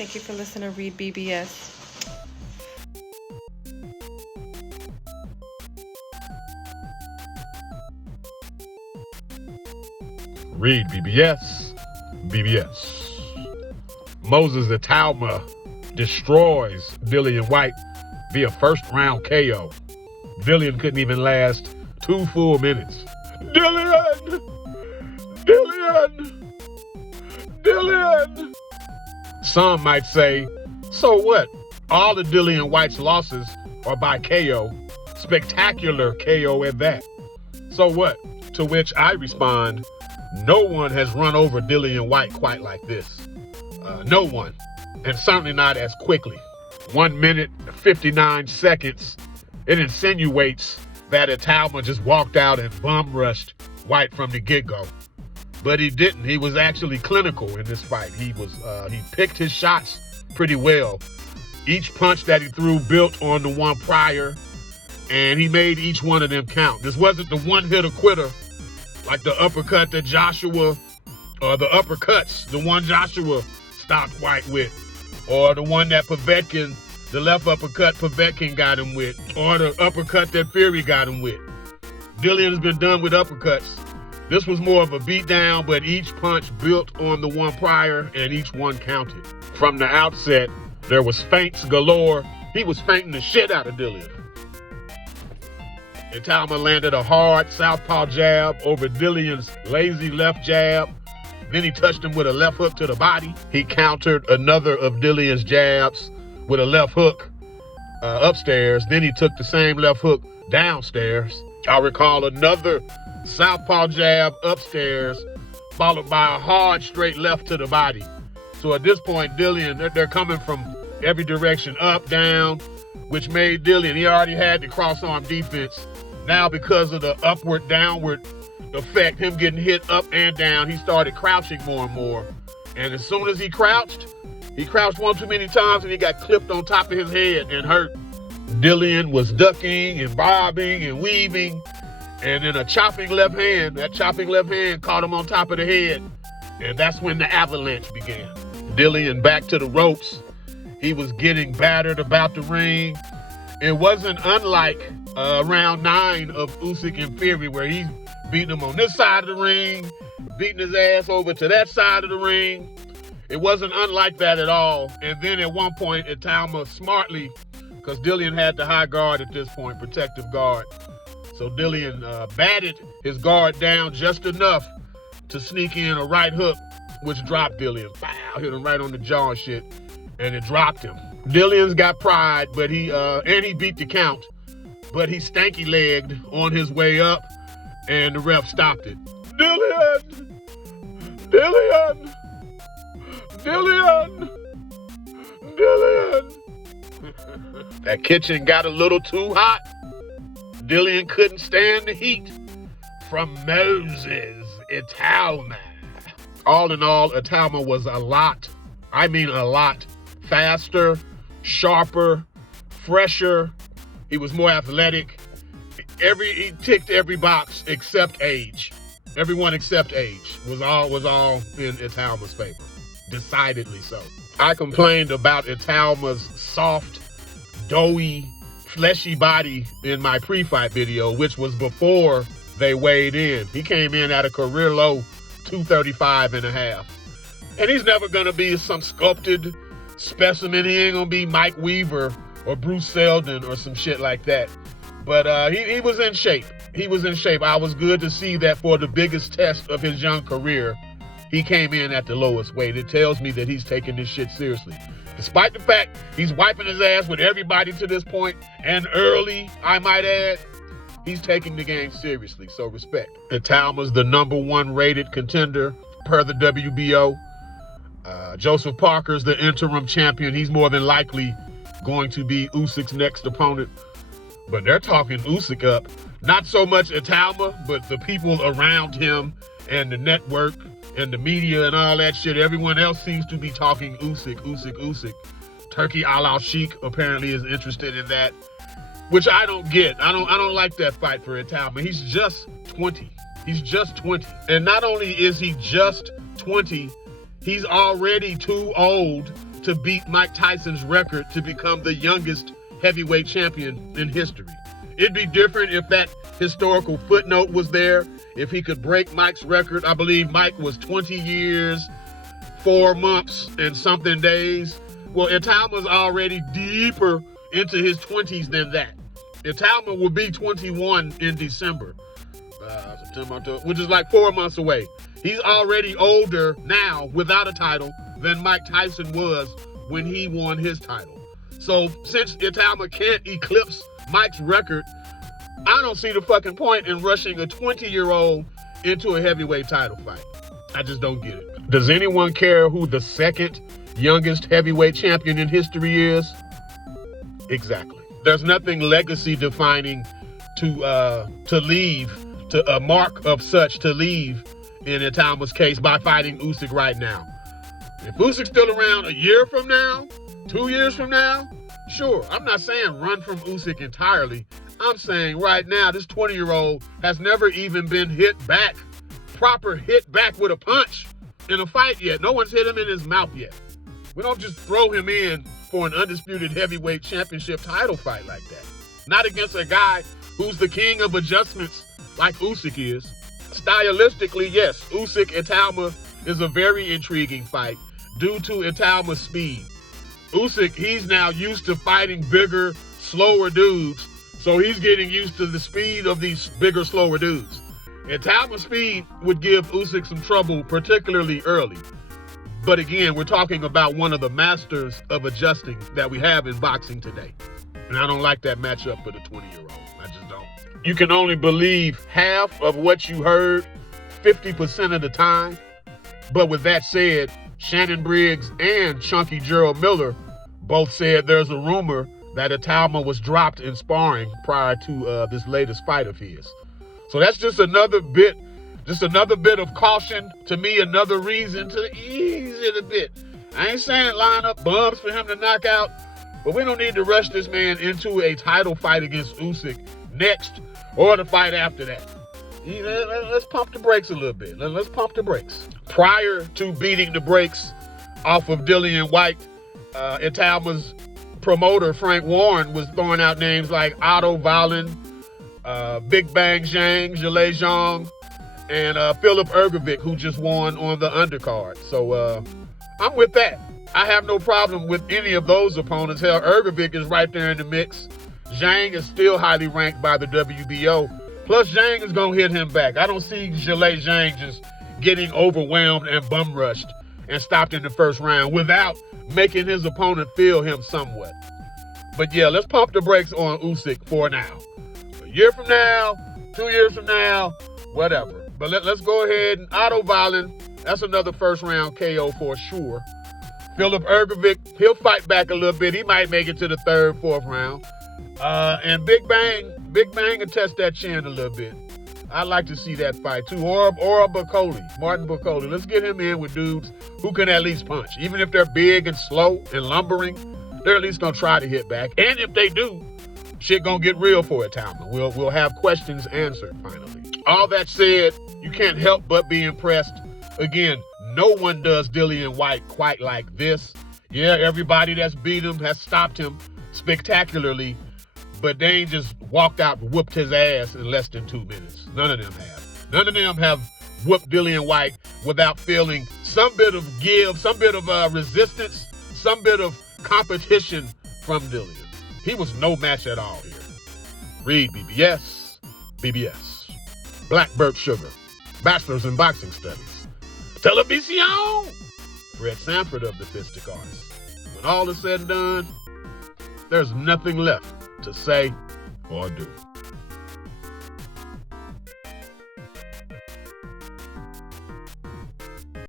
Thank you for listening to REED-BBS. REED-BBS, BBS. Moses Itauma destroys Dillian Whyte via first-round KO. Dillian couldn't even last 2 full minutes. Dillian! Dillian! Dillian! Some might say, so what? All of Dillian Whyte's losses are by KO. Spectacular KO at that. So what? To which I respond, no one has run over Dillian Whyte quite like this. No one. And certainly not as quickly. 1 minute, 59 seconds. It insinuates that Itauma just walked out and bum rushed Whyte from the get-go. But he didn't. He was actually clinical in this fight. He picked his shots pretty well. Each punch that he threw built on the one prior, and he made each one of them count. This wasn't the one-hitter quitter like the uppercut that Joshua, or the uppercuts, the one Joshua stopped Whyte with, or the one that Povetkin, the left uppercut Povetkin got him with, or the uppercut that Fury got him with. Dillian's been done with uppercuts. This was more of a beatdown, but each punch built on the one prior, and each one counted. From the outset, there was feints galore. He was feinting the shit out of Dillian. Itauma landed a hard southpaw jab over Dillian's lazy left jab. Then he touched him with a left hook to the body. He countered another of Dillian's jabs with a left hook upstairs. Then he took the same left hook downstairs. I recall another southpaw jab upstairs, followed by a hard straight left to the body. So at this point, Dillian, they're coming from every direction, up, down, which made Dillian, he already had the cross-arm defense. Now, because of the upward, downward effect, him getting hit up and down, he started crouching more and more. And as soon as he crouched one too many times and he got clipped on top of his head and hurt. Dillian was ducking and bobbing and weaving. And then that chopping left hand caught him on top of the head. And that's when the avalanche began. Dillian back to the ropes. He was getting battered about the ring. It wasn't unlike round 9 of Usyk and Fury, where he's beating him on this side of the ring, beating his ass over to that side of the ring. It wasn't unlike that at all. And then at one point, Itauma smartly, because Dillian had the high guard at this point, protective guard. So Dillian batted his guard down just enough to sneak in a right hook, which dropped Dillian. Pow, hit him right on the jaw and shit, and it dropped him. Dillian's got pride, but he beat the count, but he stanky-legged on his way up, and the ref stopped it. Dillian! Dillian! Dillian! Dillian! That kitchen got a little too hot. Dillian couldn't stand the heat from Moses Itauma. All in all, Itauma was a lot faster, sharper, fresher. He was more athletic. He ticked every box except age. Everyone except age was all in Itauma's favor. Decidedly so. I complained about Itauma's soft, doughy, fleshy body in my pre-fight video, which was before they weighed in. He came in at a career low 235.5. And he's never gonna be some sculpted specimen. He ain't gonna be Mike Weaver or Bruce Seldon or some shit like that. But he was in shape. He was in shape. I was good to see that for the biggest test of his young career, he came in at the lowest weight. It tells me that he's taking this shit seriously. Despite the fact he's wiping his ass with everybody to this point, and early, I might add, he's taking the game seriously, so respect. Itauma's the #1 rated contender per the WBO. Joseph Parker's the interim champion. He's more than likely going to be Usyk's next opponent. But they're talking Usyk up. Not so much Itauma, but the people around him and the network and the media and all that shit. Everyone else seems to be talking Usyk. Turkey Al-Sheikh apparently is interested in that, which I don't get. I don't like that fight for Itauma. He's just 20. He's just 20. And not only is he just 20, he's already too old to beat Mike Tyson's record to become the youngest heavyweight champion in history. It'd be different if that historical footnote was there, if he could break Mike's record. I believe Mike was 20 years, 4 months, and something days. Well, Itauma's already deeper into his 20s than that. Itauma will be 21 in December, September, which is like 4 months away. He's already older now without a title than Mike Tyson was when he won his title. So since Itauma can't eclipse Mike's record, I don't see the fucking point in rushing a 20-year-old into a heavyweight title fight. I just don't get it. Does anyone care who the second youngest heavyweight champion in history is? Exactly. There's nothing legacy defining to leave, to a mark of such to leave in Itauma's case by fighting Usyk right now. If Usyk's still around a year from now, 2 years from now, sure. I'm not saying run from Usyk entirely. I'm saying right now, this 20-year-old has never even been hit back, proper hit back with a punch in a fight yet. No one's hit him in his mouth yet. We don't just throw him in for an undisputed heavyweight championship title fight like that. Not against a guy who's the king of adjustments like Usyk is. Stylistically, yes, Usyk-Itauma is a very intriguing fight due to Itauma's speed. Usyk, he's now used to fighting bigger, slower dudes, so he's getting used to the speed of these bigger, slower dudes. Itauma's speed would give Usyk some trouble, particularly early. But again, we're talking about one of the masters of adjusting that we have in boxing today. And I don't like that matchup for the 20-year-old. I just don't. You can only believe half of what you heard 50% of the time. But with that said, Shannon Briggs and Chunky Gerald Miller both said there's a rumor that Itauma was dropped in sparring prior to this latest fight of his. So that's just another bit of caution to me, another reason to ease it a bit. I ain't saying line up bums for him to knock out, but we don't need to rush this man into a title fight against Usyk next or the fight after that. Let's pump the brakes a little bit. Let's pump the brakes. Prior to beating the brakes off of Dillian Whyte, Itauma's promoter, Frank Warren, was throwing out names like Otto Wallin, Big Bang Zhang, Zhilei Zhang, and Philip Ergovic, who just won on the undercard. So I'm with that. I have no problem with any of those opponents. Hell, Ergovic is right there in the mix. Zhang is still highly ranked by the WBO. Plus, Zhang is going to hit him back. I don't see Zhilei Zhang just getting overwhelmed and bum rushed and stopped in the first round without making his opponent feel him somewhat. But yeah, let's pump the brakes on Usyk for now. A year from now, 2 years from now, whatever. But let's go ahead and Otto Wallin, that's another first round KO for sure. Philip Ergovic, he'll fight back a little bit. He might make it to the third, fourth round. And Big Bang will test that chin a little bit. I'd like to see that fight too. Or Martin Bacoli. Let's get him in with dudes who can at least punch. Even if they're big and slow and lumbering, they're at least gonna try to hit back. And if they do, shit gonna get real for Itauma. We'll have questions answered finally. All that said, you can't help but be impressed. Again, no one does Dillian Whyte quite like this. Yeah, everybody that's beat him has stopped him spectacularly, but they ain't just walked out and whooped his ass in less than 2 minutes. None of them have. None of them have whooped Dillian Whyte without feeling some bit of give, some bit of resistance, some bit of competition from Dillian. He was no match at all here. REED-BBS, BBS. Blackbird Sugar, Bachelor's in Boxing Studies. Television! Fred Sanford of the Fistic Arts. When all is said and done, there's nothing left to say or do.